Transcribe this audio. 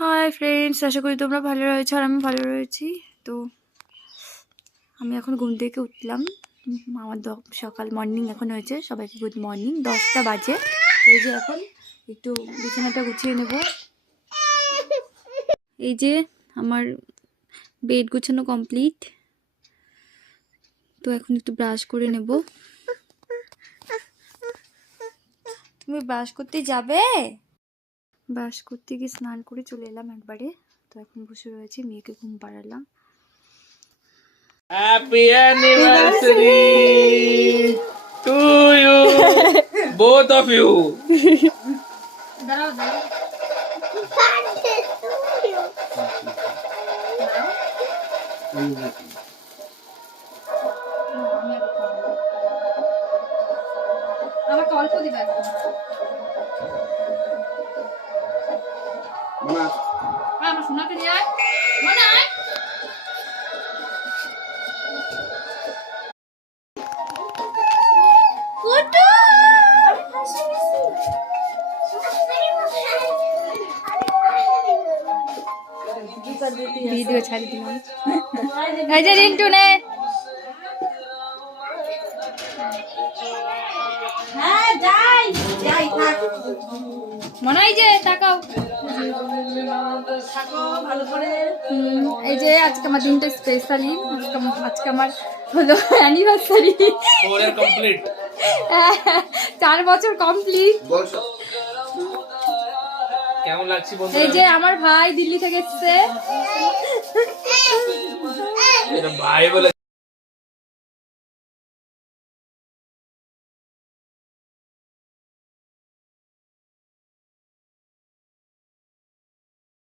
Hi friends, আশা করি তোমরা ভালো রয়েছো আর আমি ভালো রয়েছি। তো আমি এখন ঘুম থেকে উঠলাম। আমার সকাল মর্নিং এখন হয়েছে। সবাইকে গুড মর্নিং। 10টা বাজে। এই যে এখন একটু বিছানাটা গুছিয়ে নেব। এই যে আমার বেড গুছানো কমপ্লিট। তো এখন একটু ব্রাশ করে নেব। তুমি ব্রাশ করতে যাবে? ব্রাশ করতে গিয়ে স্নান করে চলে এলাম একবারে। তো এখন বসে রয়েছি, মেয়েকে ঘুম পাড়ালাম। Happy anniversary to you, both of you. আমাকে অল্প দিবে। আমার সোনাকে নিয়ে আয়। মনে আয়। কুটু ভিডিও ছাড়ি দিলাম। এই যে রিন্টু নে। হ্যাঁ যাই যাই থাক। মনে হয় যে তাকাও থাকো ভালো করে। এই যে আজকে আমার দিনটা স্পেশালি। আজকে আমার হলো অ্যানিভার্সারি। 4 year complete. 4 বছর কমপ্লিট। কেমন লাগছে বন্ধু? এই যে আমার ভাই দিল্লি থেকে এসেছে। এটা ভাই বলে